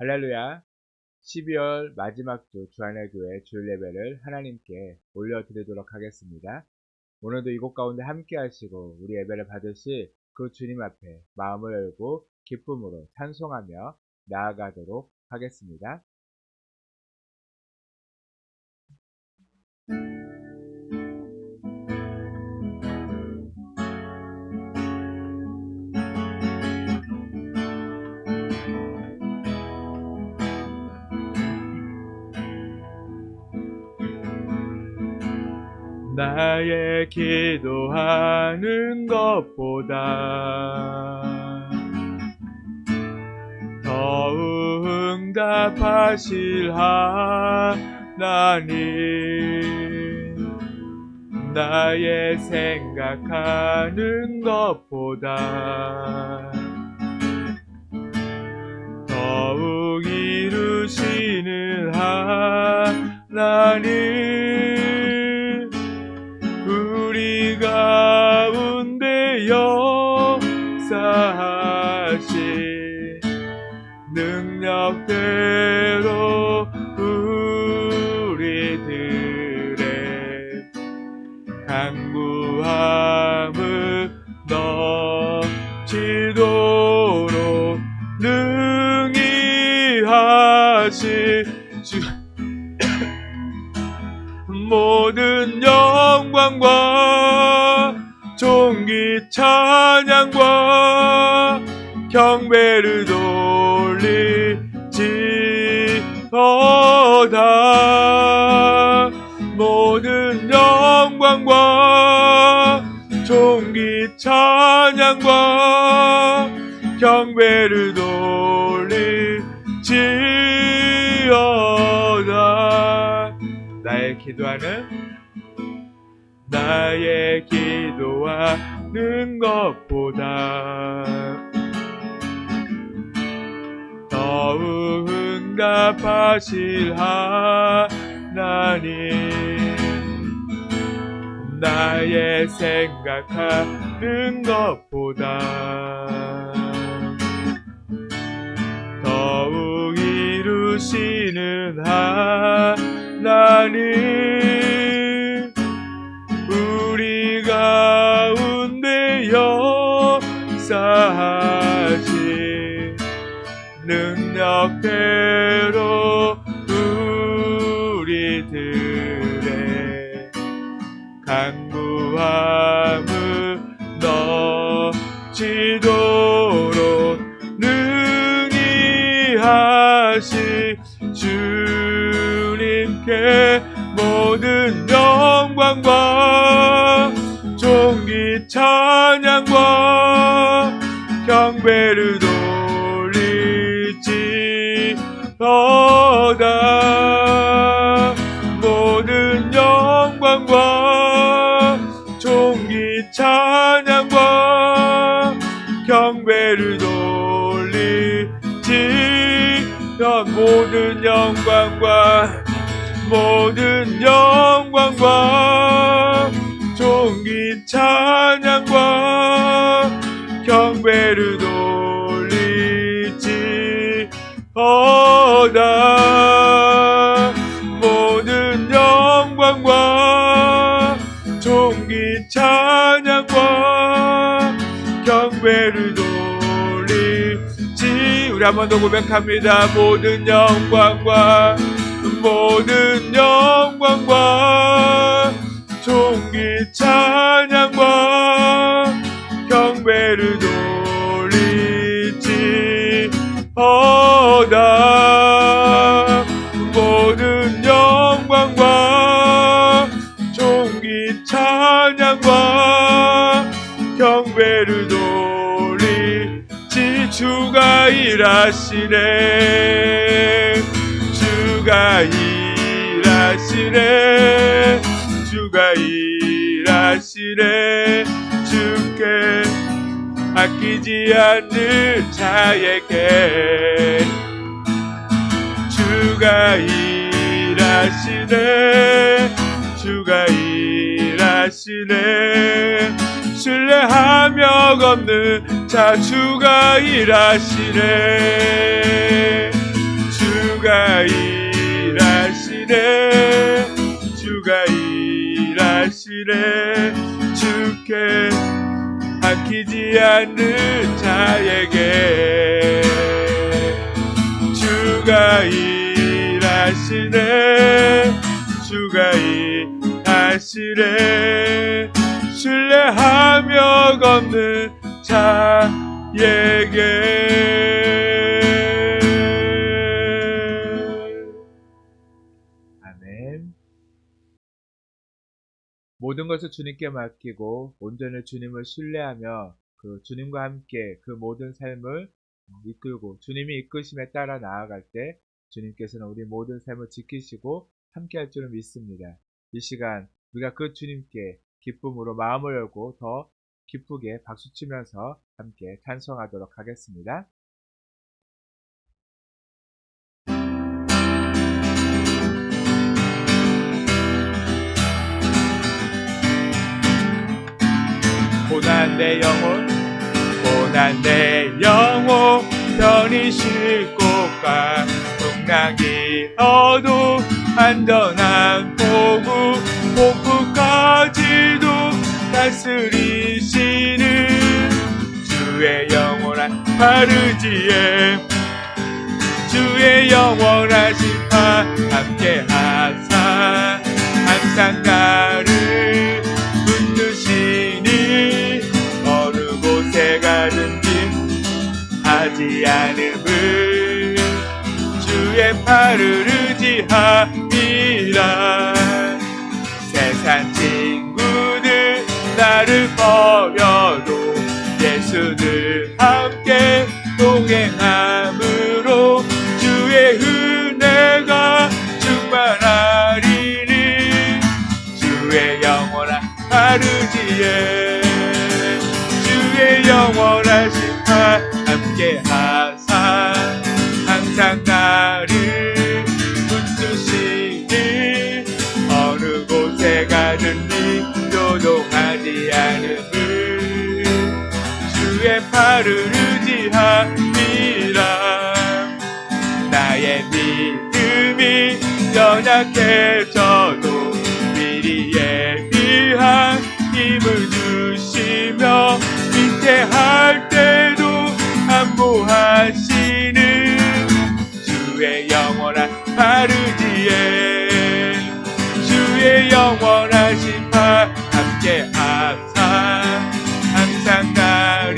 할렐루야. 12월 마지막 주 주안의 교회 주일 예배를 하나님께 올려드리도록 하겠습니다. 오늘도 이곳 가운데 함께 하시고 우리 예배를 받으실 그 주님 앞에 마음을 열고 기쁨으로 찬송하며 나아가도록 하겠습니다. 나의 기도하는 것보다 더 응답하실 하나님, 나의 생각하는 것보다 더욱 이루시는 하나님, 우리 가운데 역사하신 능력대로 우리들의 간구함을 넘치도록 능히 하실 주 모든 영광과 존귀 찬양과 경배를 돌릴지어다. 모든 영광과 존귀 찬양과 경배를 돌릴지어다. 나의 기도하는 것보다 더욱 응답하실 하나님, 나의 생각하는 것보다 더욱 이루시는 하나님, 우리 가운데 역사하신 능력대로 우리들의 간구함을 넘치도록 능히 하실 주님께 모든 영광과 존귀 찬양과 경배를 돌릴지어다. 모든 영광과 존귀 찬양과 경배를 돌릴지어다. 모든 영광과 존귀 찬양과 경배를 돌릴지어다. 모든 영광과 존귀 찬양과 경배를 돌릴지. 우리 한 번 더 고백합니다. 모든 영광과 존귀 찬양과 경배를 돌릴지어다. 모든 영광과 존귀 찬양과 경배를 돌릴지. 주가 일하시네, 주가 일하시네, 주께 아끼지 않는 자에게 주가 일하시네, 신뢰하며 걷는 자 주가 일하시네, 주가 일하시네 주가 일하시네 주께 아끼지 않는 자에게 주가 일하시네 주가 일하시네 신뢰하며 걷는 자에게 아멘. 모든 것을 주님께 맡기고 온전히 주님을 신뢰하며 그 주님과 함께 그 모든 삶을 이끌고 주님이 이끄심에 따라 나아갈 때 주님께서는 우리 모든 삶을 지키시고 함께 할 줄을 믿습니다. 이 시간 우리가 그 주님께 기쁨으로 마음을 열고 더 기쁘게 박수치면서 함께 찬송하도록 하겠습니다. 고난 내 영혼 편히 쉴 곳과 풍랑이 어두 안전한 폭풍까지도 다스리시는 주의 영원한 바르지에 주의 영원한 심판 함께 하사 항상 나를 붙드시니 어느 곳에 가든지 하지 않음을 주의 팔을 의지함이라 세상 친구들 나를 버려도 예수를 함께 동행함으로 주의 은혜가 충만하리니 주의 영원한 바르지에 주의 영원한 심판 함께 하사 항상 나를 붙드시니 어느 곳에 가든지 요동하지 않음을 주의 팔을 의지함이라 나의 믿음이 연약해져도 미리 예비한 힘을 주시며 위태할 때도 안보하시는 주의 영원한 바르지에 주의 영원한 심판 함께 하사 항상 나를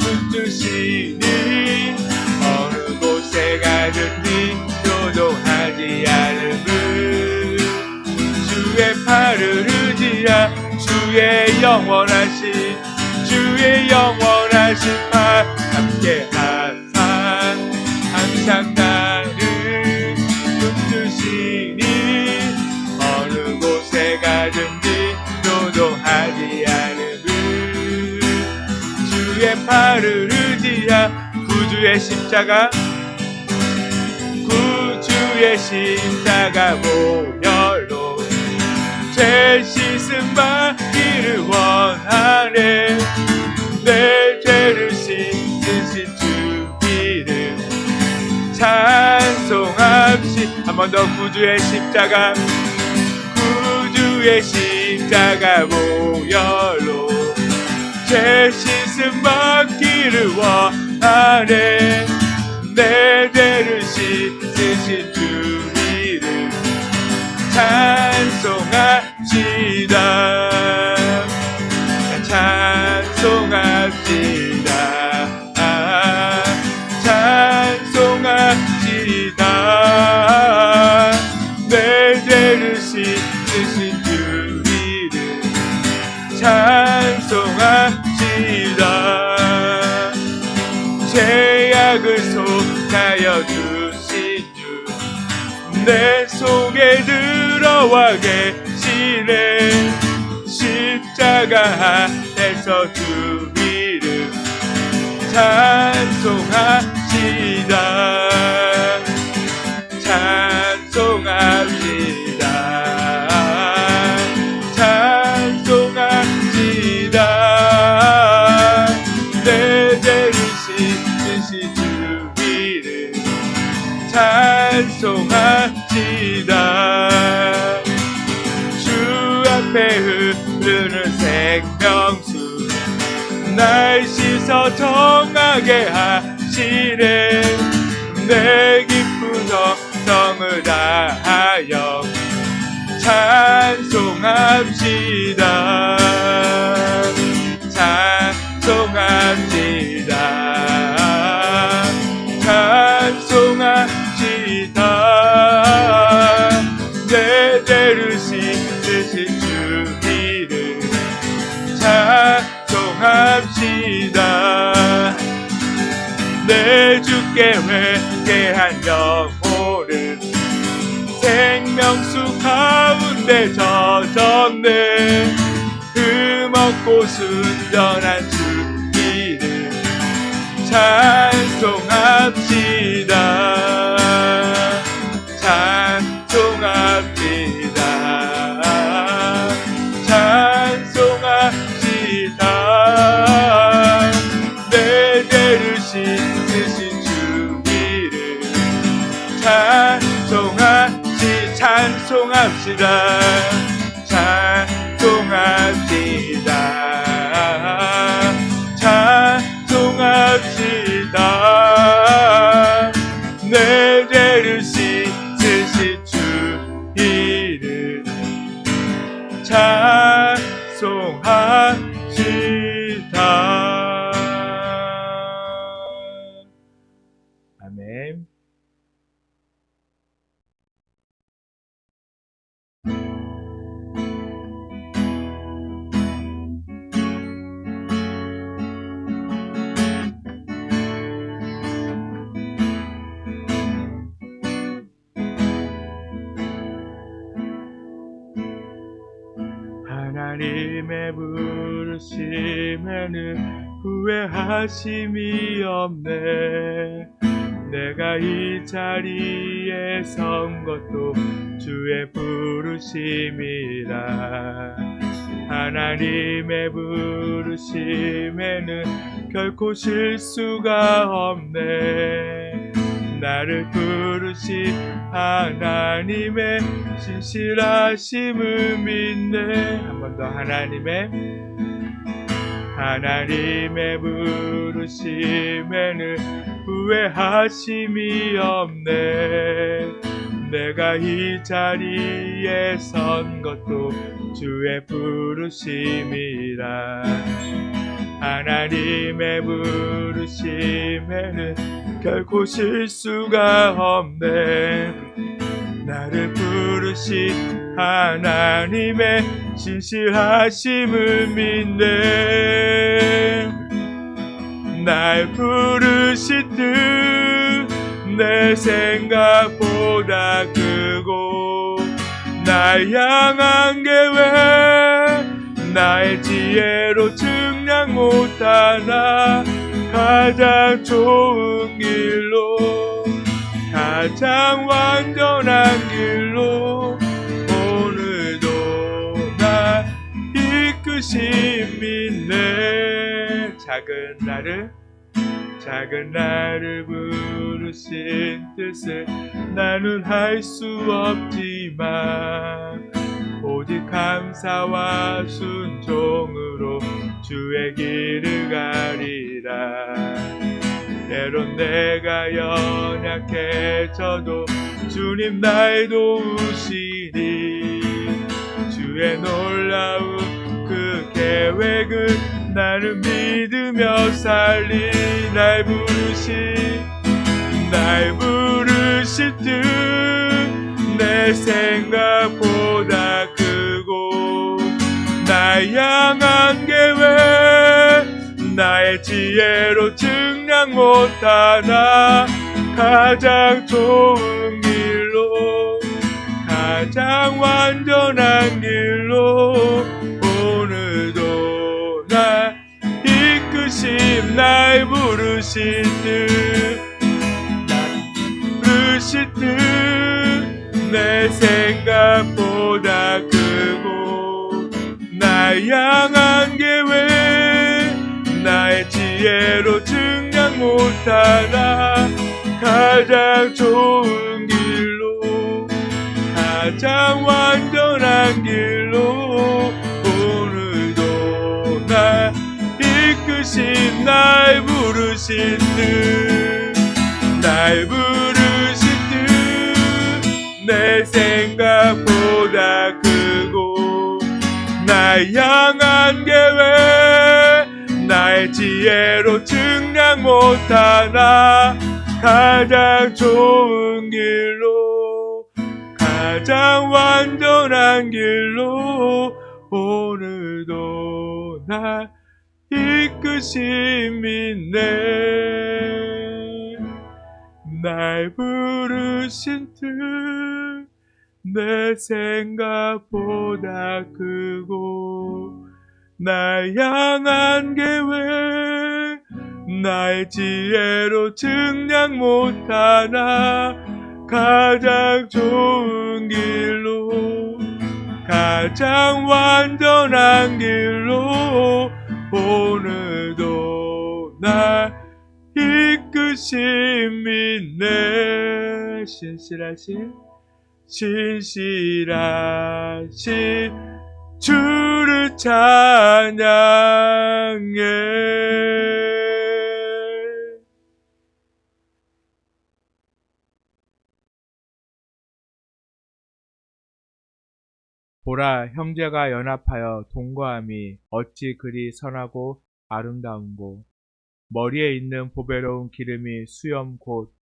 붙드시니 어느 곳에 가든지 요동하지 않음을 주의 팔을 의지하 주의 영원한 심판 함께 하사 항상 나를 붙드시니 어느 곳에 가든지 요동하지 않음을 주의 팔을 의지하 구주의 십자가 보혈로 죄 씻음 받기를 원하네 내 죄를 씻으신 주 이름 찬송합시 한 번 더 구주의 십자가 보혈로 죄 씻음 받기를 원하네 내 죄를 씻으신 주 이름 찬송합시다 내 죄를 씻으신 주 이름 찬송합시다 죄악을 속하여 주신 주 내 속에 들어와 계시네 십자가 안에서 주 이름 찬송합시다 내 죄를 씻으신 주 이름 앞에 흐르는 생명수 날 씻어 정하게 하시네. 내 깊은 정성을 다하여 찬송합시다. 찬송합시다. 찬송합시다. 내 죄를 씻으신 주 이름 찬송합시다. 내 주께 회개한 영혼은 생명수 가운데 젖었네. 흠없고 순전한 주 이름 찬송합시다. 찬송합시다. 찬송합시다. 내 죄를 씻으신 주 이름 찬송합시다. 찬송합시다. 찬송합시다. 내 죄를 씻으신 주 이름 찬송합시다. 아멘. 하나님의 부르심에는 후회하심이 없네. 내가 이 자리에 선 것도 주의 부르심이라. 하나님의 부르심에는 결코 실수가 없네. 나를 부르신 하나님의 신실하심을 믿네. 한 번 더. 하나님의 부르심에는 후회하심이 없네. 내가 이 자리에 선 것도 주의 부르심이라. 하나님의 부르심에는 결코 실수가 없네. 나를 부르신 하나님의 신실하심을 믿네. 날 부르실 듯 내 생각보다 크고 날 향한 계획 나의 지혜로 측량 못하나 가장 좋은 길로 가장 완전한 길로 오늘도 날 이끄심 믿네. 작은 나를 부르신 뜻을 나는 할 수 없지만 오직 감사와 순종으로 주의 길을 가리라. 때론 내가 연약해져도 주님 날 도우시니 주의 놀라운 그 계획을 나는 믿으며 살리. 날 부르실 듯 내 생각보다 크고 날 향한 계획 나의 지혜로 측량 못하나 가장 좋은 길로 가장 완전한 길로 오늘도 날 이끄심. 날 부르실 듯 내 생각보다 크고 날 향한 계획 나의 지혜로 측량 못하나 가장 좋은 길로 가장 완전한 길로 부르신 날 부르신 날 부르신 내 생각보다 크고 날 향한 계획 나의 지혜로 측량 못하나 가장 좋은 길로 가장 완전한 길로 오늘도 날 이끄심 있네. 날 부르신 내 생각보다 크고 날 향한 계획 나의 지혜로 측량 못하나 가장 좋은 길로 가장 완전한 길로 오늘도 날 이끄심 있네. 신실하신 주를 찬양해. 보라, 형제가 연합하여 동거함이 어찌 그리 선하고 아름다운고 머리에 있는 보배로운 기름이 수염 곧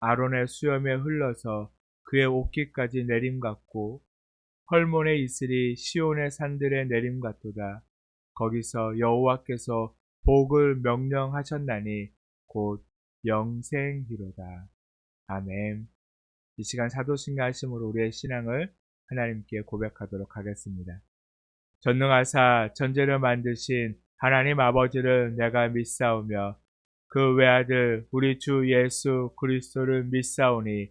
아론의 수염에 흘러서 그의 옷깃까지 내림 같고 헐몬의 이슬이 시온의 산들의 내림 같도다. 거기서 여호와께서 복을 명령하셨나니 곧 영생이로다. 아멘. 이 시간 사도신경 하심으로 우리의 신앙을 하나님께 고백하도록 하겠습니다. 전능하사 천지를 만드신 하나님 아버지를 내가 믿사오며 그 외아들 우리 주 예수 그리스도를 믿사오니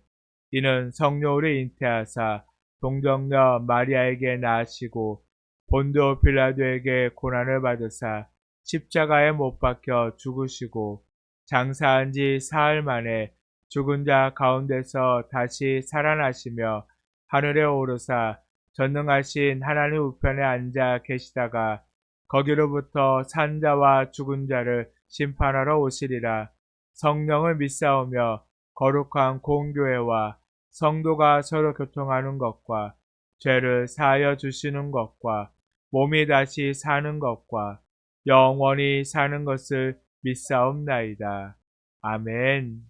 이는 성령으로 잉태하사 동정녀 마리아에게 낳으시고 본도 빌라도에게 고난을 받으사 십자가에 못 박혀 죽으시고 장사한 지 사흘 만에 죽은 자 가운데서 다시 살아나시며 하늘에 오르사 전능하신 하나님 우편에 앉아 계시다가 거기로부터 산 자와 죽은 자를 심판하러 오시리라. 성령을 믿사오며 거룩한 공교회와 성도가 서로 교통하는 것과 죄를 사하여 주시는 것과 몸이 다시 사는 것과 영원히 사는 것을 믿사옵나이다. 아멘.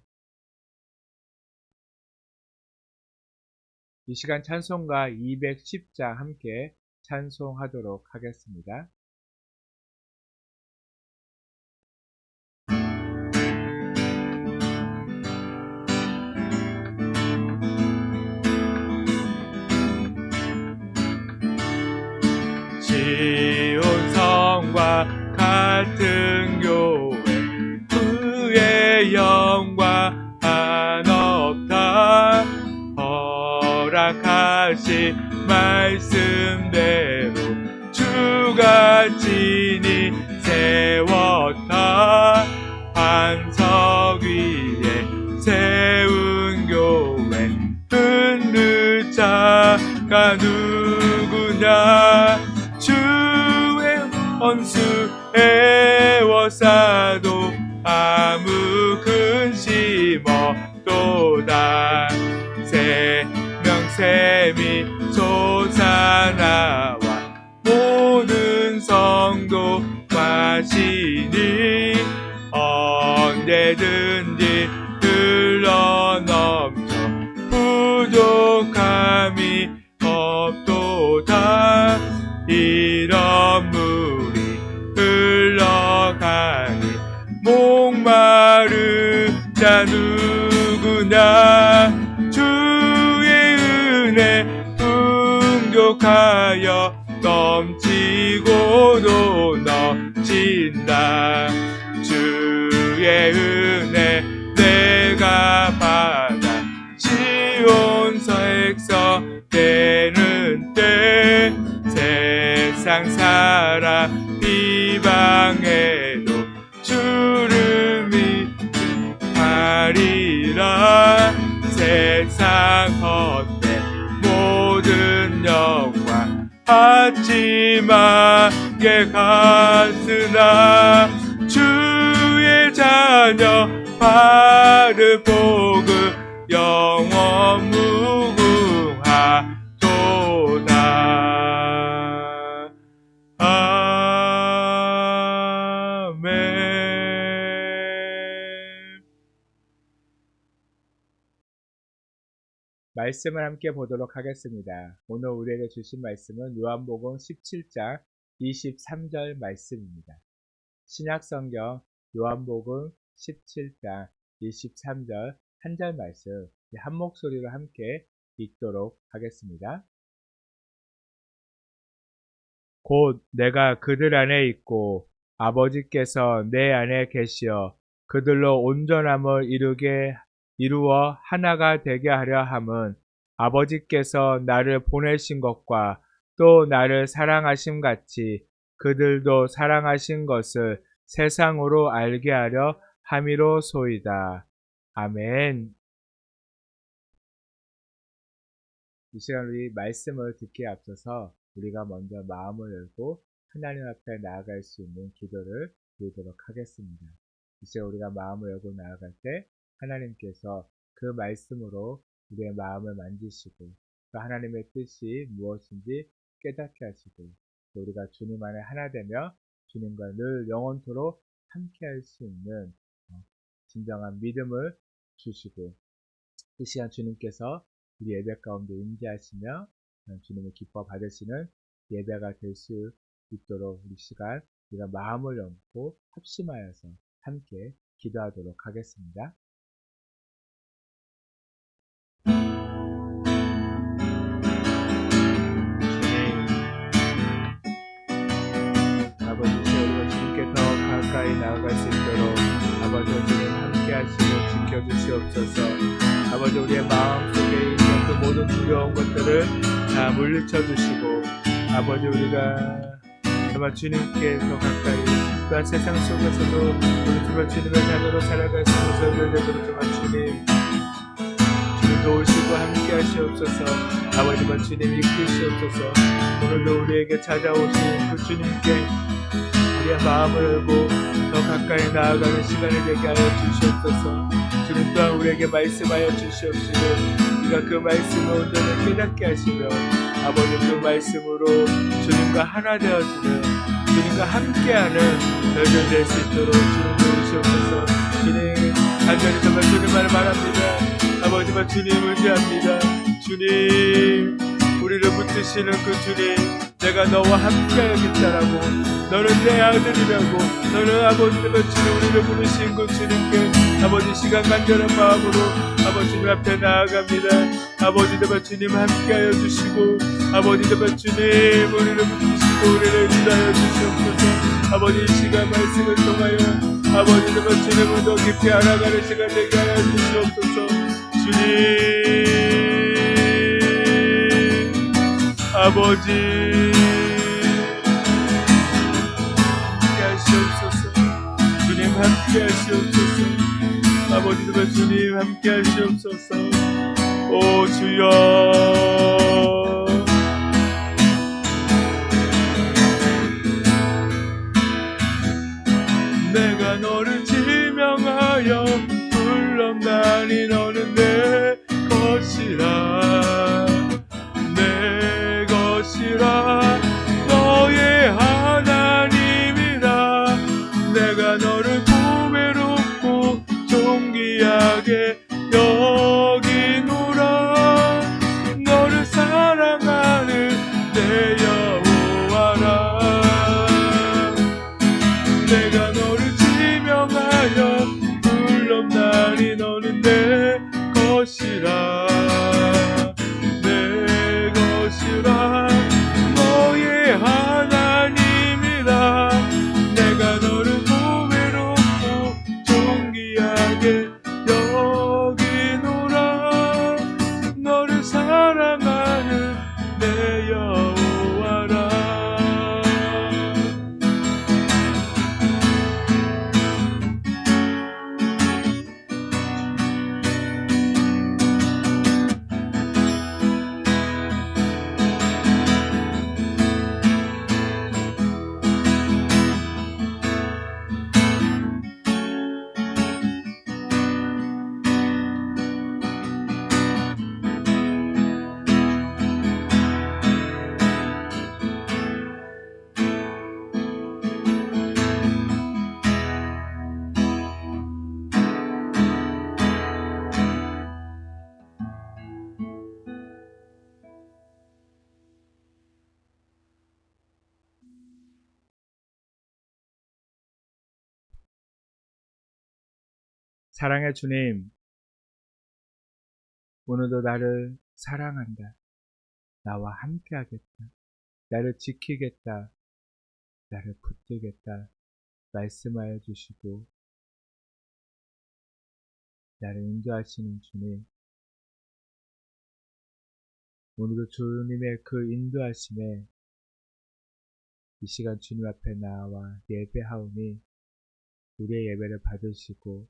이 시간 찬송가 210자 함께 찬송하도록 하겠습니다. 시온 성과 같은 교회 그의 영광 한없다. 허락하신 말씀대로 주가 친히 세웠다. 반석 위에 세운 교회 흔들 자가 누구냐. 주의 언수 애워싸도 아무 근심 없도다. 생명샘이 솟아나와 모든 성도 마시니 언제든지 흘러넘쳐 부족함이 없도다. 이런 물이 흘러가니 목마른 자 누구냐. 주의 은혜 풍족하여 넘치고도 넘친다. 주의 은혜 내가 받아 시온서에서 되는 때 세상 살아 비방해도 주를 믿으리라. 세상 헛된 모든 영광 하지마게 갔으나 주 자녀 받을 복을 영원 무궁하도다. 아멘. 말씀을 함께 보도록 하겠습니다. 오늘 우리에게 주신 말씀은 요한복음 17장 23절 말씀입니다. 신약성경 요한복음 17장 23절 한 절 말씀 한 목소리로 함께 읽도록 하겠습니다. 곧 내가 그들 안에 있고 아버지께서 내 안에 계시어 그들로 온전함을 이루어 하나가 되게 하려 함은 아버지께서 나를 보내신 것과 또 나를 사랑하심 같이 그들도 사랑하신 것을 세상으로 알게 하려 함이로소이다. 아멘. 이 시간 우리 말씀을 듣기에 앞서서 우리가 먼저 마음을 열고 하나님 앞에 나아갈 수 있는 기도를 드리도록 하겠습니다. 이 시간 우리가 마음을 열고 나아갈 때 하나님께서 그 말씀으로 우리의 마음을 만지시고 또 하나님의 뜻이 무엇인지 깨닫게 하시고 또 우리가 주님 안에 하나 되며 주님과 늘 영원토록 함께할 수 있는 진정한 믿음을 주시고 이 시간 주님께서 우리 예배 가운데 임재하시며 주님의 기뻐 받으시는 예배가 될 수 있도록 우리 시간 우리가 마음을 열고 합심하여서 함께 기도하도록 하겠습니다. 아버지, 우리가 주님께 더 가까이 나아갈 수 있도록 아버지 주님 함께 하시고 지켜주시옵소서. 아버지 우리의 마음속에 있는 그 모든 두려운 것들을 다 물리쳐 주시고 아버지 우리가 정말 주님께 더 가까이 또한 세상 속에서도 우리 정말 주님의 자녀로 살아갈 수 있는 저희들 되도록 정말 주님 도우시고 함께 하시옵소서. 아버지 정말 주님 이끄시옵소서. 오늘도 우리에게 찾아오신 그 주님께 우리의 마음을 열고 더 가까이 나아가는 시간이 되게 하여 주시옵소서. 주님 또한 우리에게 말씀하여 주시옵시고 우리가 그 말씀을 온전히 깨닫게 하시며 아버지 그 말씀으로 주님과 하나 되어지는 주님과 함께하는 저희들 될 수 있도록 주님 도우시옵소서. 주님 간절히 정말 주님만을 바랍니다. 아버지만 주님 의지합니다. 주님 우리를 붙드시는 그 주님 내가 너와 함께하겠다라고 너는 내 아들이라고 너는 아버지만 주님 우리를 부르신 그 주님께 아버지 시간 간절한 마음으로 아버지 주님 앞에 나아갑니다. 아버지 정말 주님 함께하여 주시고 아버지 정말 주님 우리를 붙드시고 우리를 인도하여 주시옵소서. 아버지 이 시간 말씀을 통하여 아버지 정말 주님을 더 깊이 알아가는 시간 되게 하여 주시옵소서. 주님 아버지 함께 하시옵소서. 주님 함께 하시옵소서. 아버지 정말 주님 함께 하시옵소서. 오 주여 내가 너를 지명하여 불렀나니 너는 내 것이라 내 것이라 너의 하나님이라 내가 너를 보배롭고 존귀하게 여기노라 너를 사랑하는 내 여호와라 내가 너를 지명하여 불렀나니 너는 내 것이라 내 것이라 사랑의 주님, 오늘도 나를 사랑한다. 나와 함께 하겠다. 나를 지키겠다. 나를 붙들겠다. 말씀하여 주시고 나를 인도하시는 주님, 오늘도 주님의 그 인도하심에 이 시간 주님 앞에 나와 예배하오니 우리의 예배를 받으시고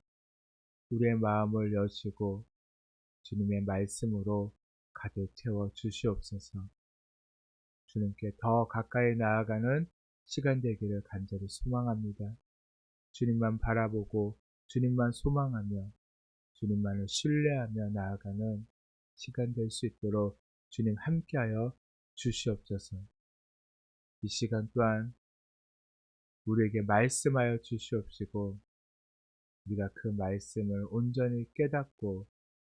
우리의 마음을 여시고 주님의 말씀으로 가득 채워 주시옵소서. 주님께 더 가까이 나아가는 시간 되기를 간절히 소망합니다. 주님만 바라보고 주님만 소망하며 주님만을 신뢰하며 나아가는 시간 될 수 있도록 주님 함께하여 주시옵소서. 이 시간 또한 우리에게 말씀하여 주시옵시고 우리가 그 말씀을 온전히 깨닫고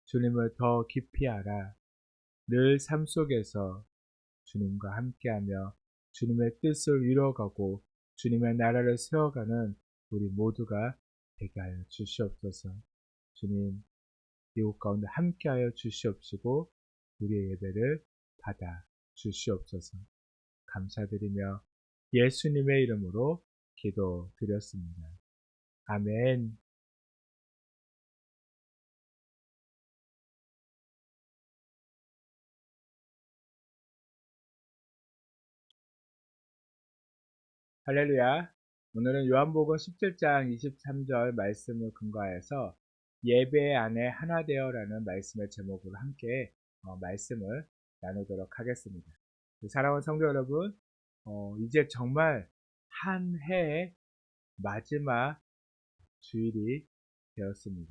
주님을 더 깊이 알아 늘 삶 속에서 주님과 함께하며 주님의 뜻을 이루어가고 주님의 나라를 세워가는 우리 모두가 되게 하여 주시옵소서. 주님, 이곳 가운데 함께하여 주시옵시고 우리의 예배를 받아 주시옵소서. 감사드리며 예수님의 이름으로 기도드렸습니다. 아멘. 할렐루야. 오늘은 요한복음 17장 23절 말씀을 근거하여서 예배 안에 하나 되어라는 말씀의 제목으로 함께 말씀을 나누도록 하겠습니다. 사랑하는 성도 여러분, 이제 정말 한 해의 마지막 주일이 되었습니다.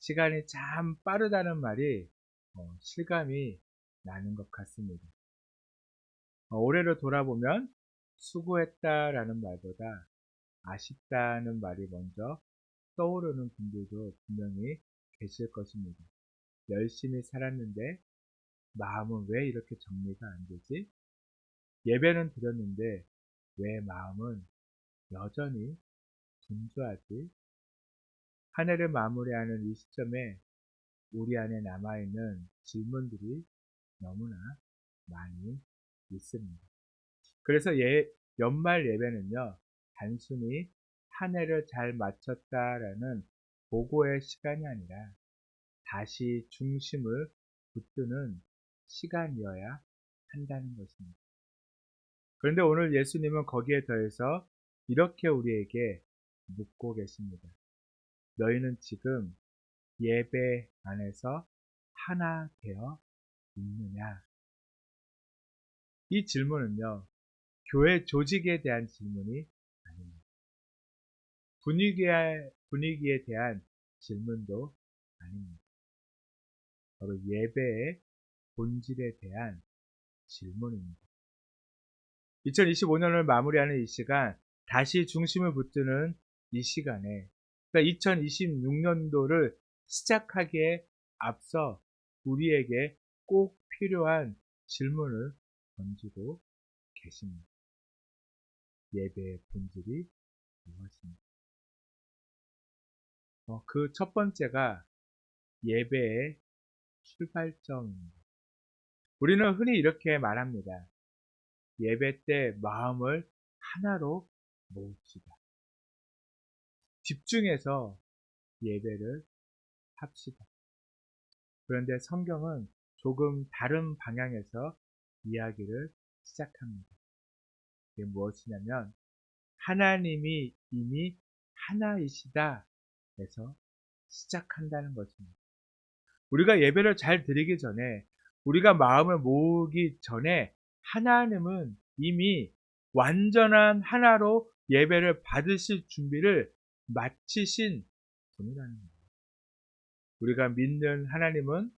시간이 참 빠르다는 말이 실감이 나는 것 같습니다. 올해를 돌아보면 수고했다라는 말보다 아쉽다는 말이 먼저 떠오르는 분들도 분명히 계실 것입니다. 열심히 살았는데 마음은 왜 이렇게 정리가 안 되지? 예배는 드렸는데 왜 마음은 여전히 분주하지? 한 해를 마무리하는 이 시점에 우리 안에 남아있는 질문들이 너무나 많이 있습니다. 그래서 연말 예배는요, 단순히 한 해를 잘 마쳤다라는 보고의 시간이 아니라 다시 중심을 붙드는 시간이어야 한다는 것입니다. 그런데 오늘 예수님은 거기에 더해서 이렇게 우리에게 묻고 계십니다. 너희는 지금 예배 안에서 하나 되어 있느냐? 이 질문은요, 교회 조직에 대한 질문이 아닙니다. 분위기에 대한 질문도 아닙니다. 바로 예배의 본질에 대한 질문입니다. 2025년을 마무리하는 이 시간, 다시 중심을 붙드는 이 시간에, 그러니까 2026년도를 시작하기에 앞서 우리에게 꼭 필요한 질문을 던지고 계십니다. 예배의 본질이 무엇입니까? 그 첫 번째가 예배의 출발점입니다. 우리는 흔히 이렇게 말합니다. 예배 때 마음을 하나로 모읍시다. 집중해서 예배를 합시다. 그런데 성경은 조금 다른 방향에서 이야기를 시작합니다. 이게 무엇이냐면 하나님이 이미 하나이시다 해서 시작한다는 것입니다. 우리가 예배를 잘 드리기 전에 우리가 마음을 모으기 전에 하나님은 이미 완전한 하나로 예배를 받으실 준비를 마치신 분이라는 거예요. 우리가 믿는 하나님은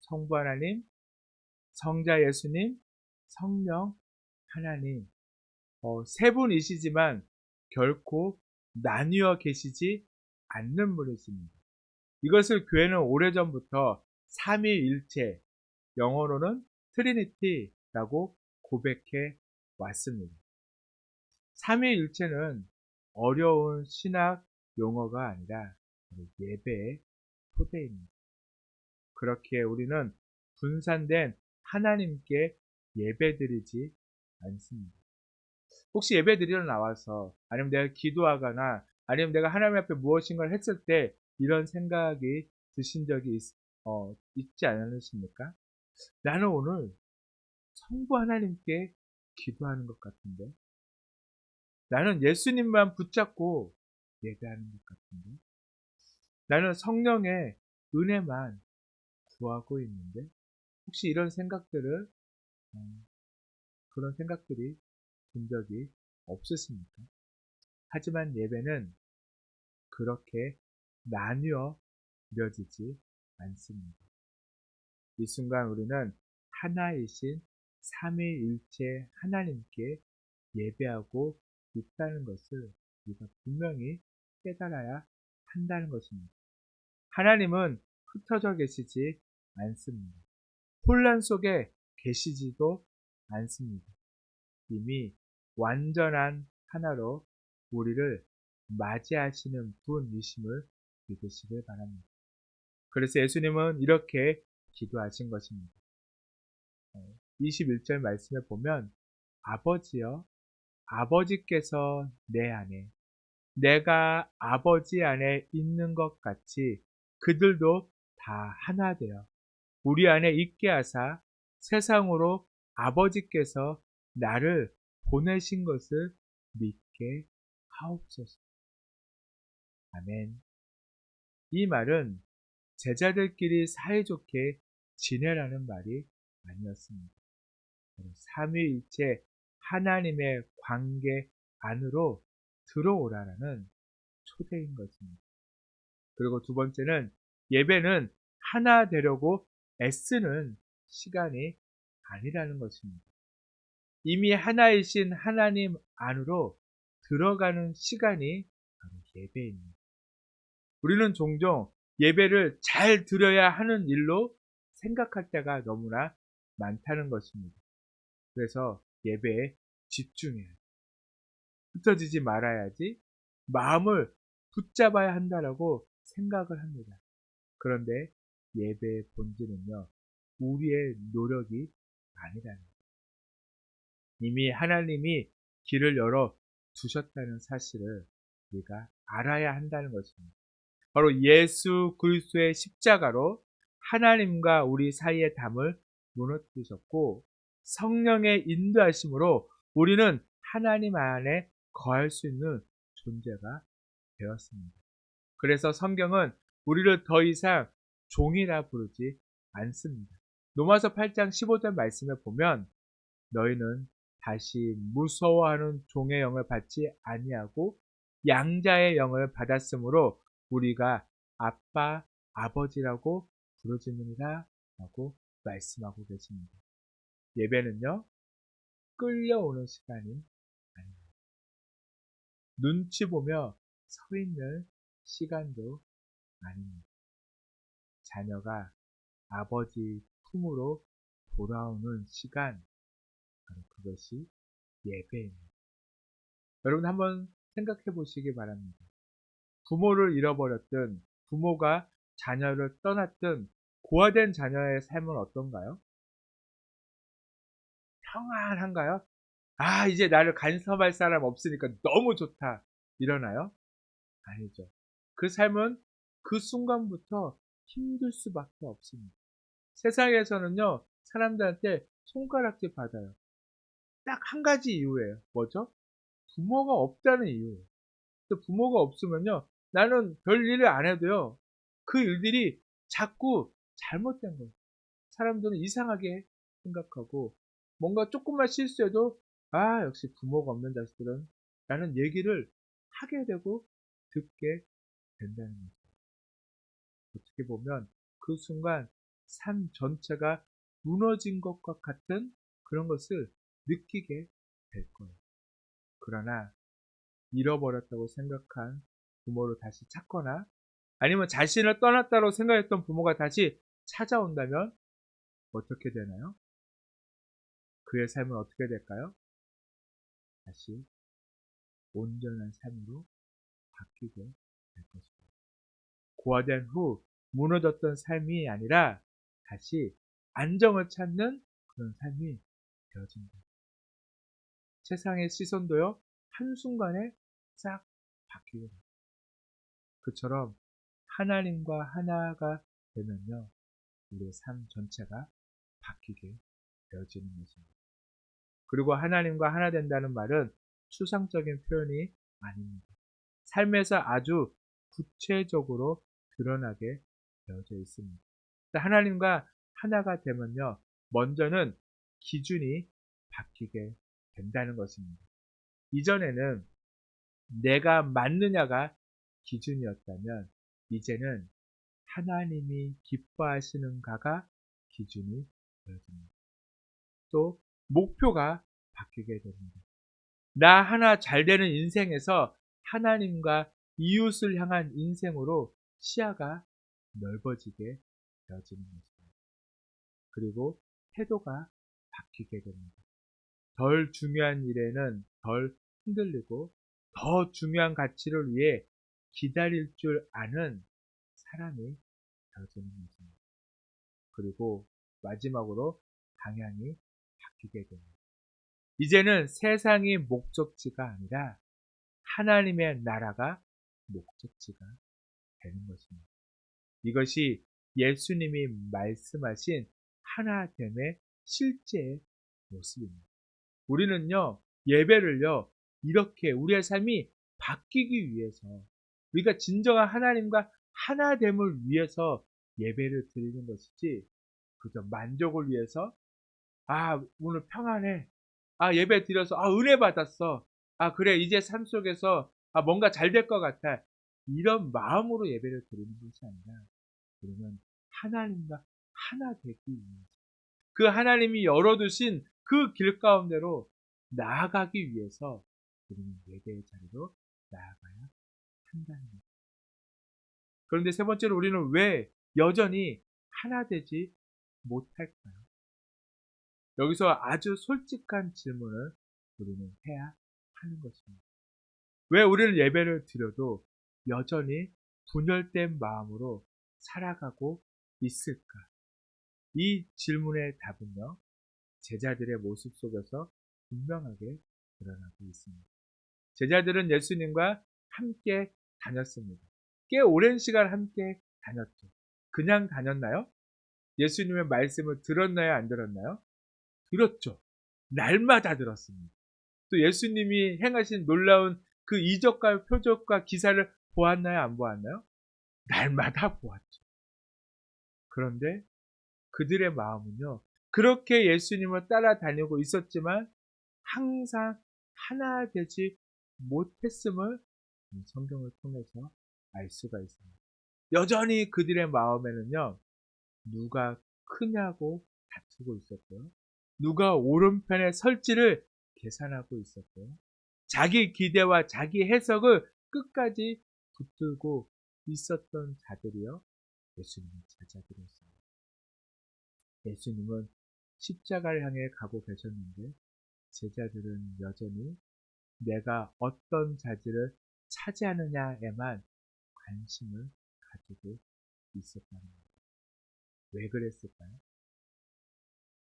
성부 하나님, 성자 예수님, 성령 하나님 세 분이시지만 결코 나뉘어 계시지 않는 분이십니다. 이것을 교회는 오래전부터 삼위일체, 영어로는 트리니티라고 고백해 왔습니다. 삼위일체는 어려운 신학 용어가 아니라 예배의 토대입니다. 그렇게 우리는 분산된 하나님께 예배드리지 않습니다. 혹시 예배드리러 나와서 아니면 내가 기도하거나 아니면 내가 하나님 앞에 무엇인가를 했을 때 이런 생각이 드신 적이 있지 않으십니까? 나는 오늘 성부 하나님께 기도하는 것 같은데, 나는 예수님만 붙잡고 예배하는 것 같은데, 나는 성령의 은혜만 구하고 있는데, 혹시 이런 생각들을 그런 생각들이 든 적이 없으십니까? 하지만 예배는 그렇게 나뉘어 드려지지 않습니다. 이 순간 우리는 하나이신 삼위일체 하나님께 예배하고 있다는 것을 우리가 분명히 깨달아야 한다는 것입니다. 하나님은 흩어져 계시지 않습니다. 혼란 속에 계시지도 않습니다. 이미 완전한 하나로 우리를 맞이하시는 분이심을 믿으시길 바랍니다. 그래서 예수님은 이렇게 기도하신 것입니다. 21절 말씀에 보면 아버지여, 아버지께서 내 안에, 내가 아버지 안에 있는 것 같이 그들도 다 하나 되어 우리 안에 있게 하사 세상으로 아버지께서 나를 보내신 것을 믿게 하옵소서. 아멘. 이 말은 제자들끼리 사이좋게 지내라는 말이 아니었습니다. 삼위일체 하나님의 관계 안으로 들어오라라는 초대인 것입니다. 그리고 두 번째는 예배는 하나 되려고 애쓰는 시간이 아니라는 것입니다. 이미 하나이신 하나님 안으로 들어가는 시간이 바로 예배입니다. 우리는 종종 예배를 잘 드려야 하는 일로 생각할 때가 너무나 많다는 것입니다. 그래서 예배에 집중해야 돼. 흩어지지 말아야지 마음을 붙잡아야 한다라고 생각을 합니다. 그런데 예배의 본질은요, 우리의 노력이 아니라는 거예요. 이미 하나님이 길을 열어 두셨다는 사실을 우리가 알아야 한다는 것입니다. 바로 예수 그리스도의 십자가로 하나님과 우리 사이의 담을 무너뜨리셨고 성령의 인도하심으로 우리는 하나님 안에 거할 수 있는 존재가 되었습니다. 그래서 성경은 우리를 더 이상 종이라 부르지 않습니다. 로마서 8장 15절 말씀에 보면 너희는 다시 무서워하는 종의 영을 받지 아니하고 양자의 영을 받았으므로 우리가 아빠, 아버지라고 부르짖느니라 라고 말씀하고 계십니다. 예배는요, 끌려오는 시간이 아닙니다. 눈치 보며 서 있는 시간도 아닙니다. 자녀가 아버지 품으로 돌아오는 시간, 바로 그것이 예배입니다. 여러분 한번 생각해 보시기 바랍니다. 부모를 잃어버렸든 부모가 자녀를 떠났든 고아된 자녀의 삶은 어떤가요? 평안한가요? 아, 이제 나를 간섭할 사람 없으니까 너무 좋다. 이러나요? 아니죠. 그 삶은 그 순간부터 힘들 수밖에 없습니다. 세상에서는요, 사람들한테 손가락질 받아요. 딱 한 가지 이유예요. 뭐죠? 부모가 없다는 이유예요. 부모가 없으면요, 나는 별 일을 안 해도요, 그 일들이 자꾸 잘못된 거예요. 사람들은 이상하게 생각하고, 뭔가 조금만 실수해도, 아, 역시 부모가 없는 자식들은, 라는 얘기를 하게 되고, 듣게 된다는 거죠. 어떻게 보면, 그 순간, 삶 전체가 무너진 것과 같은 그런 것을 느끼게 될 거예요. 그러나, 잃어버렸다고 생각한 부모를 다시 찾거나 아니면 자신을 떠났다고 생각했던 부모가 다시 찾아온다면 어떻게 되나요? 그의 삶은 어떻게 될까요? 다시 온전한 삶으로 바뀌게 될 것입니다. 고아된 후 무너졌던 삶이 아니라 다시 안정을 찾는 그런 삶이 되어진다. 세상의 시선도요, 한순간에 싹 바뀌게 됩니다. 그처럼 하나님과 하나가 되면요, 우리의 삶 전체가 바뀌게 되어지는 것입니다. 그리고 하나님과 하나 된다는 말은 추상적인 표현이 아닙니다. 삶에서 아주 구체적으로 드러나게 되어져 있습니다. 하나님과 하나가 되면요, 먼저는 기준이 바뀌게 된다는 것입니다. 이전에는 내가 맞느냐가 기준이었다면 이제는 하나님이 기뻐하시는가가 기준이 되어집니다. 또 목표가 바뀌게 됩니다. 나 하나 잘 되는 인생에서 하나님과 이웃을 향한 인생으로 시야가 넓어지게 되어지는 것입니다. 그리고 태도가 바뀌게 됩니다. 덜 중요한 일에는 덜 흔들리고 더 중요한 가치를 위해 기다릴 줄 아는 사람이 되어지는 것입니다. 그리고 마지막으로 방향이 바뀌게 됩니다. 이제는 세상이 목적지가 아니라 하나님의 나라가 목적지가 되는 것입니다. 이것이 예수님이 말씀하신 하나됨의 실제의 모습입니다. 우리는요, 예배를요, 이렇게 우리의 삶이 바뀌기 위해서, 우리가 진정한 하나님과 하나됨을 위해서 예배를 드리는 것이지, 그저 만족을 위해서, 오늘 평안해. 예배 드려서, 은혜 받았어. 그래, 이제 삶 속에서, 뭔가 잘 될 것 같아. 이런 마음으로 예배를 드리는 것이 아니라, 우리는 하나님과 하나 되기 위해서, 그 하나님이 열어두신 그 길 가운데로 나아가기 위해서 우리는 예배의 자리로 나아가야 한다는 것. 그런데 세 번째로 우리는 왜 여전히 하나 되지 못할까요? 여기서 아주 솔직한 질문을 우리는 해야 하는 것입니다. 왜 우리는 예배를 드려도 여전히 분열된 마음으로 살아가고 있을까? 이 질문의 답은요, 제자들의 모습 속에서 분명하게 드러나고 있습니다. 제자들은 예수님과 함께 다녔습니다. 꽤 오랜 시간 함께 다녔죠. 그냥 다녔나요? 예수님의 말씀을 들었나요? 안 들었나요? 들었죠. 날마다 들었습니다. 또 예수님이 행하신 놀라운 그 이적과 표적과 기사를 보았나요? 안 보았나요? 날마다 보았죠. 그런데 그들의 마음은요, 그렇게 예수님을 따라다니고 있었지만 항상 하나 되지 못했음을 성경을 통해서 알 수가 있습니다. 여전히 그들의 마음에는요, 누가 크냐고 다투고 있었고요. 누가 오른편에 설지를 계산하고 있었고요. 자기 기대와 자기 해석을 끝까지 붙들고 있었던 자들이요, 예수님의 제자들이었습니다. 예수님은 십자가를 향해 가고 계셨는데 제자들은 여전히 내가 어떤 자질을 차지하느냐에만 관심을 가지고 있었다는 겁니다. 왜 그랬을까요?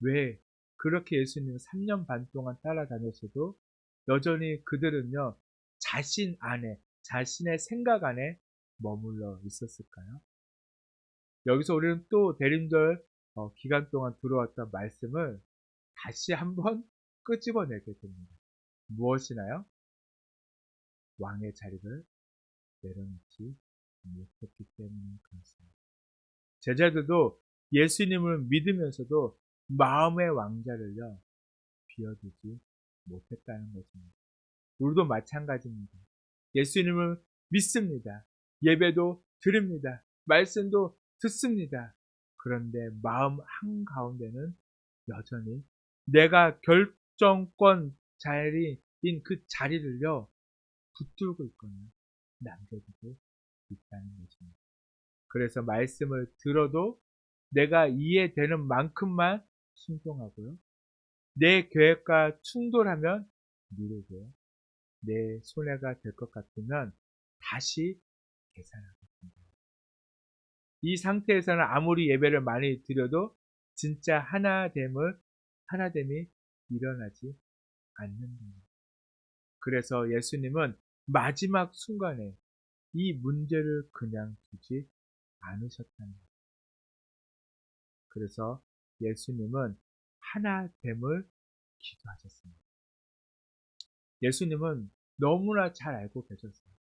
왜 그렇게 예수님을 3년 반 동안 따라다녔어도 여전히 그들은요, 자신 안에, 자신의 생각 안에 머물러 있었을까요? 여기서 우리는 또 대림절 기간 동안 들어왔던 말씀을 다시 한번 끄집어내게 됩니다. 무엇이나요? 왕의 자리를 내려놓지 못했기 때문에 그렇습니다. 제자들도 예수님을 믿으면서도 마음의 왕자를요, 비워두지 못했다는 것입니다. 우리도 마찬가지입니다. 예수님을 믿습니다. 예배도 드립니다. 말씀도 듣습니다. 그런데 마음 한가운데는 여전히 내가 결정권 자리인 그 자리를요, 붙들고 있거나 남겨두고 있다는 것입니다. 그래서 말씀을 들어도 내가 이해되는 만큼만 순종하고요. 내 계획과 충돌하면 미루고요. 내 손해가 될 것 같으면 다시 계산하겠습니다. 이 상태에서는 아무리 예배를 많이 드려도 진짜 하나됨이 일어나지 않는다. 그래서 예수님은 마지막 순간에 이 문제를 그냥 두지 않으셨다는 거예요. 그래서 예수님은 하나됨을 기도하셨습니다. 예수님은 너무나 잘 알고 계셨어요.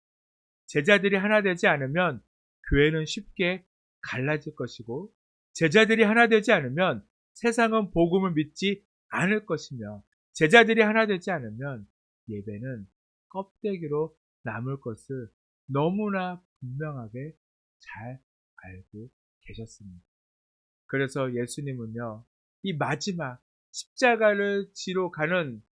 제자들이 하나 되지 않으면 교회는 쉽게 갈라질 것이고, 제자들이 하나 되지 않으면 세상은 복음을 믿지 않을 것이며, 제자들이 하나 되지 않으면 예배는 껍데기로 남을 것을 너무나 분명하게 잘 알고 계셨습니다. 그래서 예수님은요, 이 마지막 십자가를 지러 가는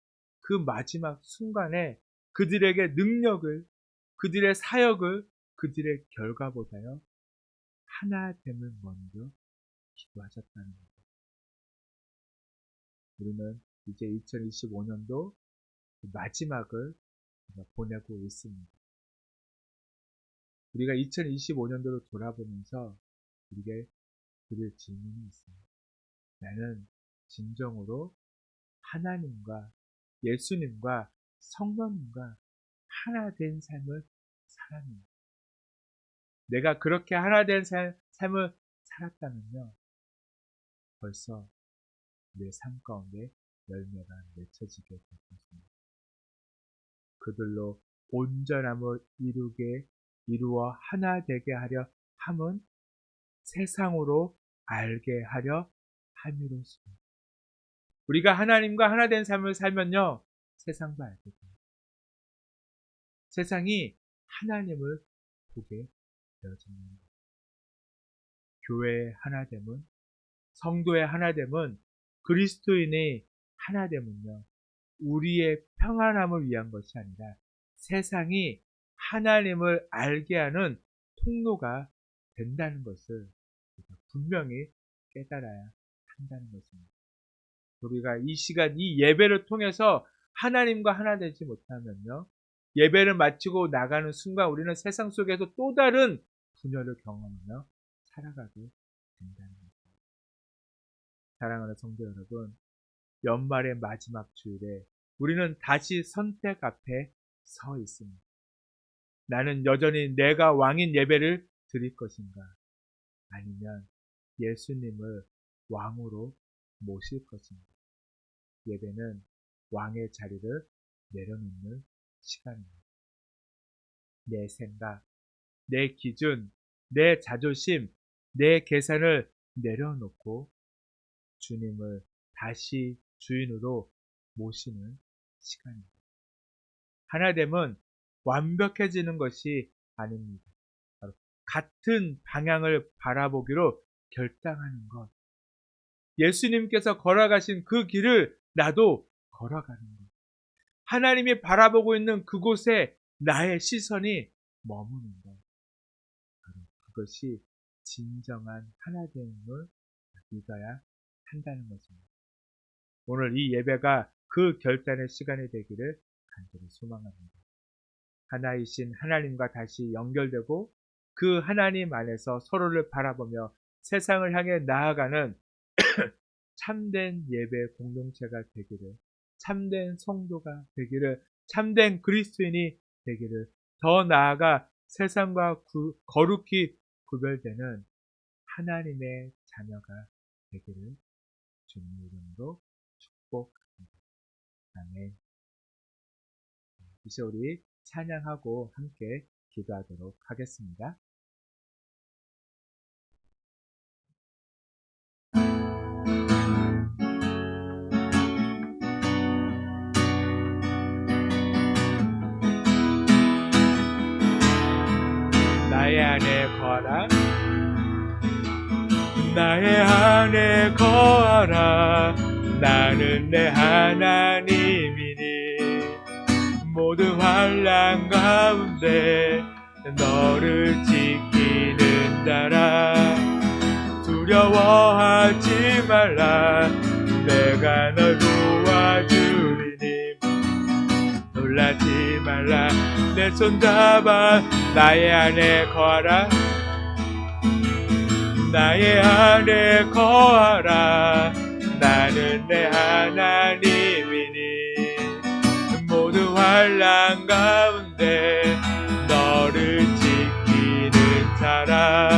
그 마지막 순간에 그들에게 능력을, 그들의 사역을, 그들의 결과보다요, 하나됨을 먼저 기도하셨다는 거죠. 우리는 이제 2025년도 마지막을 보내고 있습니다. 우리가 2025년도를 돌아보면서 우리에게 드릴 질문이 있어요. 나는 진정으로 하나님과 예수님과 성령님과 하나 된 삶을 살았는가? 내가 그렇게 하나 된 삶을 살았다면요, 벌써 내 삶 가운데 열매가 맺혀지게 될 것입니다. 그들로 온전함을 이루어 하나 되게 하려 함은 세상으로 알게 하려 함이로소이다. 우리가 하나님과 하나 된 삶을 살면요, 세상도 알게 됩니다. 세상이 하나님을 보게 되어집니다. 교회의 하나됨은, 성도의 하나됨은, 그리스도인의 하나됨은요, 우리의 평안함을 위한 것이 아니라 세상이 하나님을 알게 하는 통로가 된다는 것을 우리가 분명히 깨달아야 한다는 것입니다. 우리가 이 시간, 이 예배를 통해서 하나님과 하나 되지 못하면요, 예배를 마치고 나가는 순간 우리는 세상 속에서 또 다른 분열을 경험하며 살아가게 된다는 것입니다. 사랑하는 성도 여러분, 연말의 마지막 주일에 우리는 다시 선택 앞에 서 있습니다. 나는 여전히 내가 왕인 예배를 드릴 것인가? 아니면 예수님을 왕으로 모실 것인가? 예배는 왕의 자리를 내려놓는 시간입니다. 내 생각, 내 기준, 내 자존심, 내 계산을 내려놓고 주님을 다시 주인으로 모시는 시간입니다. 하나됨은 완벽해지는 것이 아닙니다. 바로 같은 방향을 바라보기로 결단하는 것. 예수님께서 걸어가신 그 길을 나도 걸어가는 것. 하나님이 바라보고 있는 그곳에 나의 시선이 머무는 것. 바로 그것이 진정한 하나됨을 믿어야 한다는 것입니다. 오늘 이 예배가 그 결단의 시간이 되기를 간절히 소망합니다. 하나이신 하나님과 다시 연결되고 그 하나님 안에서 서로를 바라보며 세상을 향해 나아가는 참된 예배 공동체가 되기를, 참된 성도가 되기를, 참된 그리스도인이 되기를, 더 나아가 세상과 거룩히 구별되는 하나님의 자녀가 되기를 주님 이름으로 축복합니다. 아멘. 이제 우리 찬양하고 함께 기도하도록 하겠습니다. 나의 안에 거하라, 나의 안에 거하라. 나는 내 하나님이니 모든 환난 가운데 너를 지키는 자라. 두려워하지 말라, 내가 널 도와주리니. 놀라지 말라, 내 손 잡아 나의 안에 거하라. 나의 안에 거하라. 나는 내 하나님이니 모든 환난 가운데 너를 지키는 자라.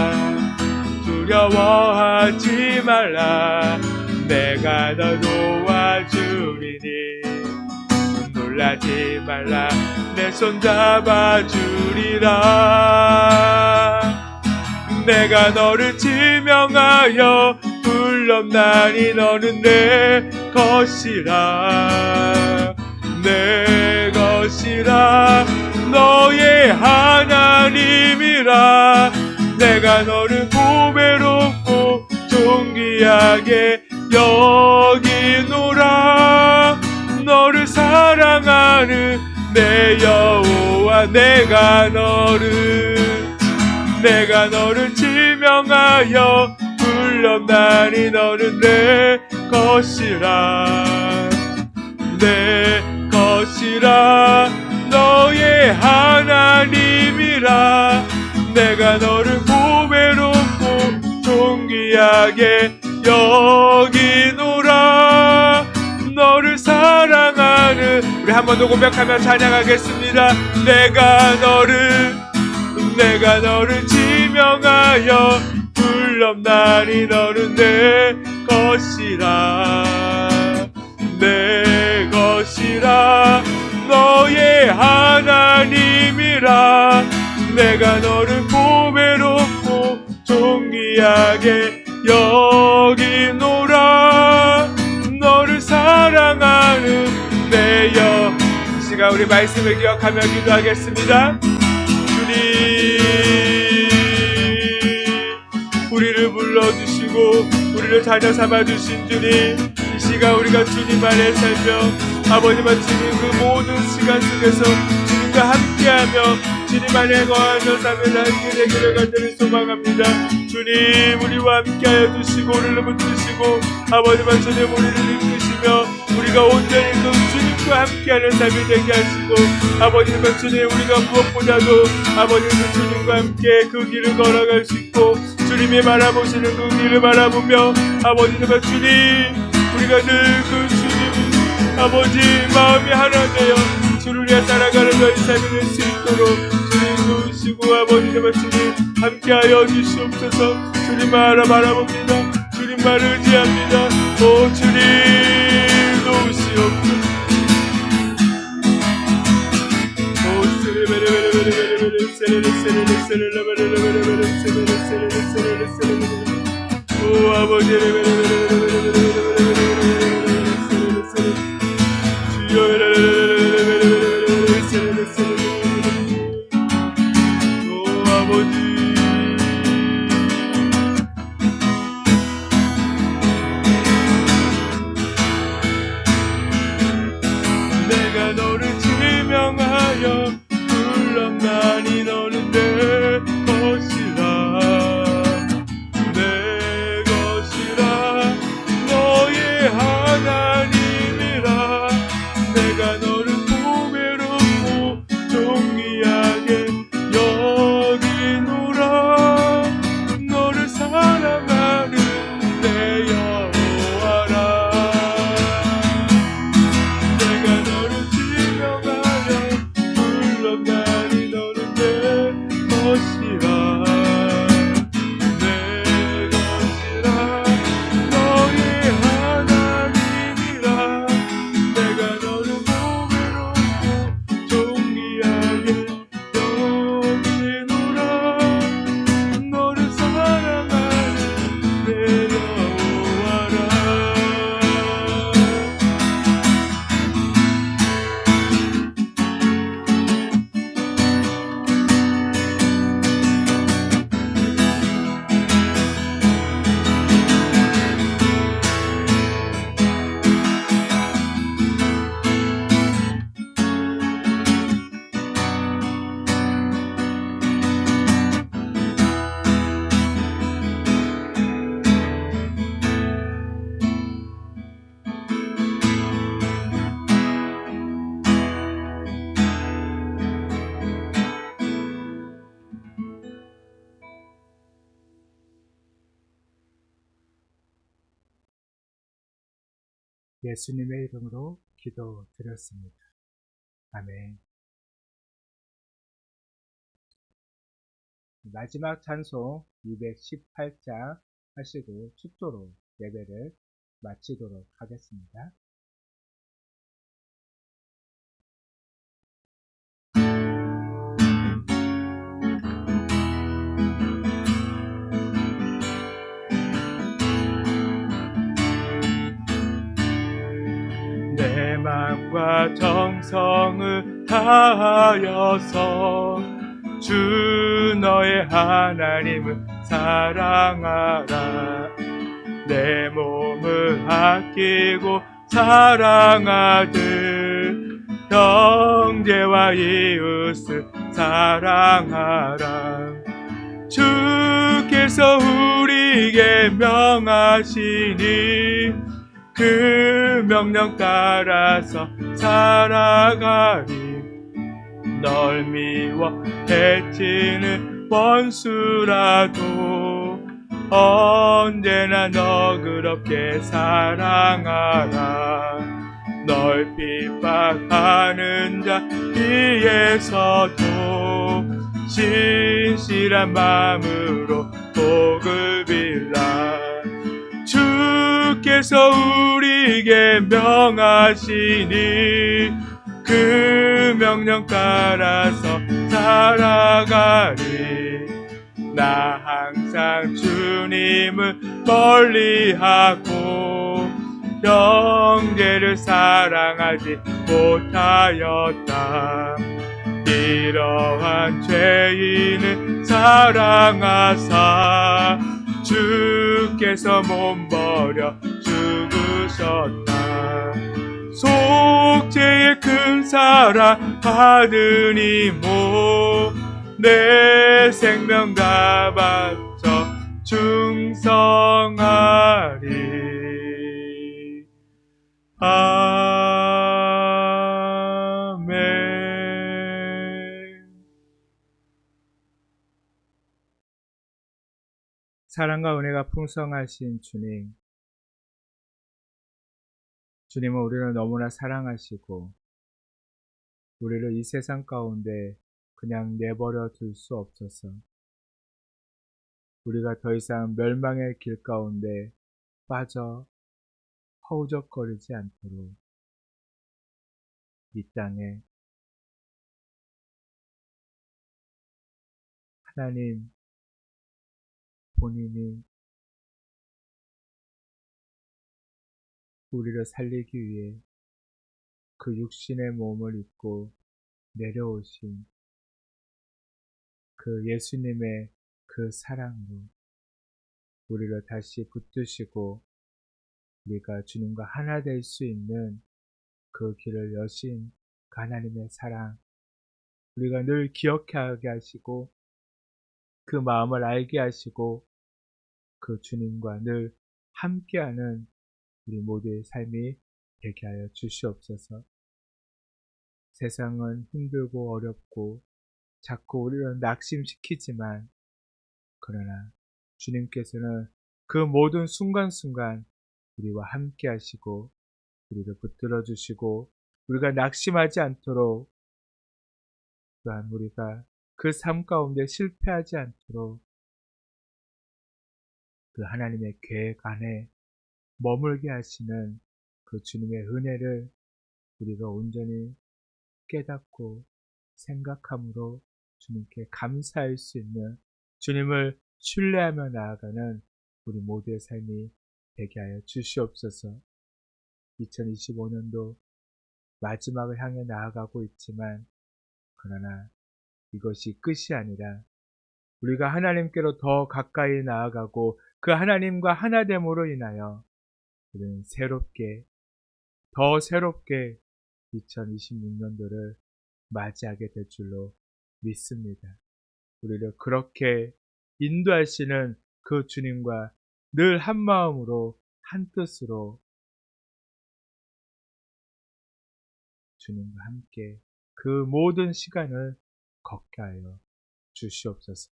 두려워하지 말라. 내가 너 도와주리니 놀라지 말라. 내 손 잡아주리라. 내가 너를 지명하여 불렀나니 너는 내 것이라. 내 것이라. 너의 하나님이라. 내가 너를 보배롭고 존귀하게 여기노라. 너를 사랑하는 내 여호와. 내가 너를 지명하여 불렀나니 너는 내 것이라. 내 것이라. 너의 하나님이라. 내가 너를 보배롭고 존귀하게 여기노라. 너를 사랑하는. 우리 한 번 더 고백하며 찬양하겠습니다. 내가 너를 지명하여 불렀나니 너는 내 것이라. 내 것이라. 너의 하나님이라. 내가 너를 보배롭고 존귀하게 여기노라. 너를 사랑하는 내 여. 이 시간 우리 말씀을 기억하며 기도하겠습니다. 주님, 우리를 불러주시고 우리를 자녀 삼아주신 주님, 이 시간 우리가 주님 안에 살며 아버지와 주님 그 모든 시간 속에서 주님과 함께하며 주님 안에 거하며 삶을 함께 되기를 간절히 소망합니다. 주님, 우리와 함께하여 주시고 우리를 붙드시고 아버지와 주님 우리를 이끄시며 우리가 온전히 그 주님과 함께하는 삶이 되게 하시고 아버지와 주님 우리가 무엇보다도 아버지와 주님과 함께 그 길을 걸어갈 수 있고 주님이 바라보시는 그 길을 바라보며 아버지와 주님 우리가 늘 그 주님 아버지 마음이 하나 되어 주를 위해 살아가는 저희 삶이 될 수 있도록 주님 도우시고 아버지와 주님 함께하여 주시옵소서. 주님만 바라봅니다. 주님만 의지합니다. 오 주님 도우시옵소서. 오 오 아버지 내가 너를 지명하여 불렀나니 너는 내 것이라. 내 것이라. 너의 하나님이라. 내가 너를 보배롭고 존귀하게 여기노라. 너를 사랑하는 내 여호와라. 내가 너를 지명하여 예수님의 이름으로 기도드렸습니다. 아멘. 마지막 찬송 218장 하시고 축도로 예배를 마치도록 하겠습니다. 내 마음과 정성을 다하여서 주 너의 하나님을 사랑하라. 내 몸을 아끼고 사랑하듯 형제와 이웃을 사랑하라. 주께서 우리에게 명하시니 그 명령 따라서 살아가리. 널 미워 해치는 원수라도 언제나 너그럽게 사랑하라. 널 핍박하는 자 위에서도 신실한 마음으로 복을 빌라. 주께서 우리에게 명하시니 그 명령 따라서 살아가리. 나 항상 주님을 멀리하고 형제를 사랑하지 못하였다. 이러한 죄인을 사랑하사 주께서 몸버려 죽으셨다. 속죄의 큰 사랑 받으니 내 생명 다 바쳐 충성하리. 아멘. 사랑과 은혜가 풍성하신 주님, 주님은 우리를 너무나 사랑하시고 우리를 이 세상 가운데 그냥 내버려 둘 수 없어서 우리가 더 이상 멸망의 길 가운데 빠져 허우적거리지 않도록 이 땅에 하나님 본인이 우리를 살리기 위해 그 육신의 몸을 입고 내려오신 그 예수님의 그 사랑으로 우리를 다시 붙드시고 우리가 주님과 하나 될 수 있는 그 길을 여신 그 하나님의 사랑, 우리가 늘 기억하게 하시고 그 마음을 알게 하시고 그 주님과 늘 함께하는 우리 모두의 삶이 되게 하여 주시옵소서. 세상은 힘들고 어렵고 자꾸 우리를 낙심시키지만 그러나 주님께서는 그 모든 순간순간 우리와 함께 하시고 우리를 붙들어 주시고 우리가 낙심하지 않도록, 또한 우리가 그 삶 가운데 실패하지 않도록 그 하나님의 계획 안에 머물게 하시는 그 주님의 은혜를 우리가 온전히 깨닫고 생각함으로 주님께 감사할 수 있는, 주님을 신뢰하며 나아가는 우리 모두의 삶이 되게 하여 주시옵소서. 2025년도 마지막을 향해 나아가고 있지만 그러나 이것이 끝이 아니라 우리가 하나님께로 더 가까이 나아가고 그 하나님과 하나됨으로 인하여 우리는 더 새롭게 2026년도를 맞이하게 될 줄로 믿습니다. 우리를 그렇게 인도하시는 그 주님과 늘 한마음으로 한뜻으로 주님과 함께 그 모든 시간을 걷게 하여 주시옵소서.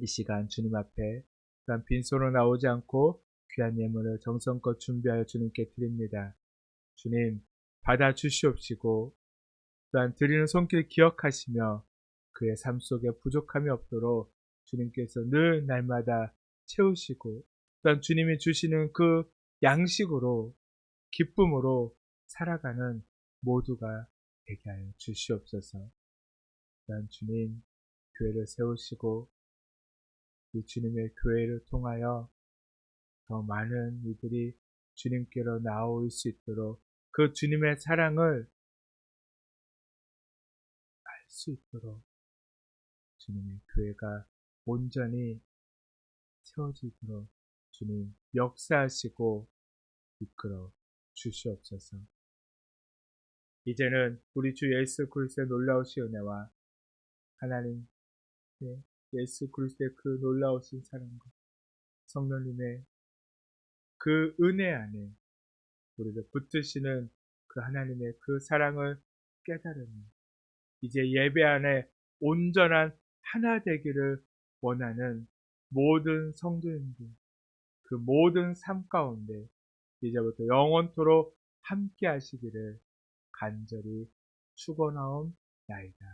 이 시간 주님 앞에 빈손으로 나오지 않고 귀한 예물을 정성껏 준비하여 주님께 드립니다. 주님, 받아 주시옵시고 또한 드리는 손길 기억하시며 그의 삶 속에 부족함이 없도록 주님께서 늘 날마다 채우시고 또한 주님이 주시는 그 양식으로 기쁨으로 살아가는 모두가 되게 하여 주시옵소서. 또한 주님 교회를 세우시고 이 주님의 교회를 통하여 더 많은 이들이 주님께로 나올 수 있도록 그 주님의 사랑을 알 수 있도록 주님의 교회가 온전히 세워지도록 주님 역사하시고 이끌어 주시옵소서. 이제는 우리 주 예수 그리스도의 놀라우신 은혜와 하나님 예수 그리스도의 그 놀라우신 사랑과 성령님의 그 은혜 안에 우리를 붙드시는 그 하나님의 그 사랑을 깨달으며 이제 예배 안에 온전한 하나 되기를 원하는 모든 성도님들 그 모든 삶 가운데 이제부터 영원토록 함께 하시기를 간절히 축원하옵나이다.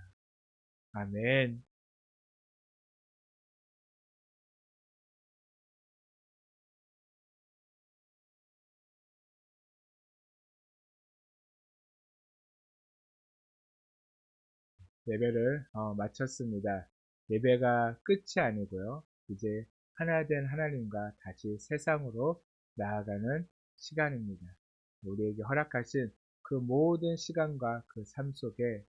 아멘. 예배를 마쳤습니다. 예배가 끝이 아니고요. 이제 하나 된 하나님과 다시 세상으로 나아가는 시간입니다. 우리에게 허락하신 그 모든 시간과 그 삶 속에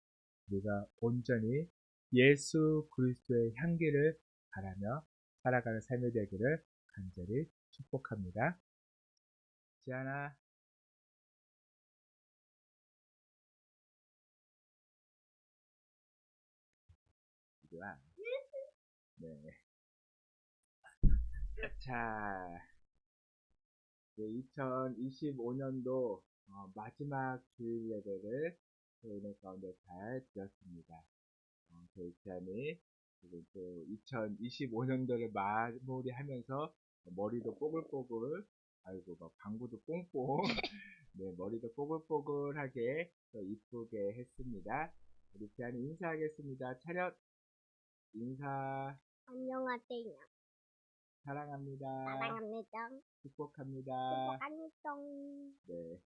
우리가 온전히 예수 그리스도의 향기를 바라며 살아가는 삶이 되기를 간절히 축복합니다. 지안아, 이리 와. 네. 자, 2025년도 마지막 주일 예배를 저희는 가운데 잘 드렸습니다. 저희 기안이 지금 또 2025년도를 마무리하면서 머리도 뽀글뽀글, 아이고 막 방구도 뽕뽕, 네 머리도 뽀글뽀글하게 또 이쁘게 했습니다. 우리 기안이 인사하겠습니다. 차렷 인사. 안녕하세요. 사랑합니다. 사랑합니다. 축복합니다. 축복합니다. 네.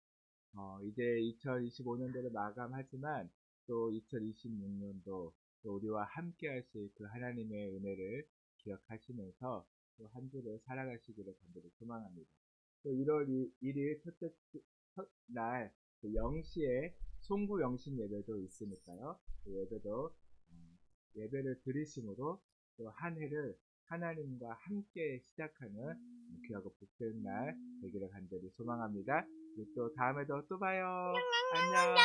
이제 2025년도를 마감하지만 또 2026년도 또 우리와 함께 하실 그 하나님의 은혜를 기억하시면서 또 한 주를 살아가시기를 간절히 소망합니다. 또 1월 1일 첫째 날 0시에 송구 영신 예배도 있으니까요. 그 예배도 예배를 드리심으로 또 한 해를 하나님과 함께 시작하는 귀하고 복된 날 되기를 간절히 소망합니다. 또 다음에도 또 봐요. 안녕.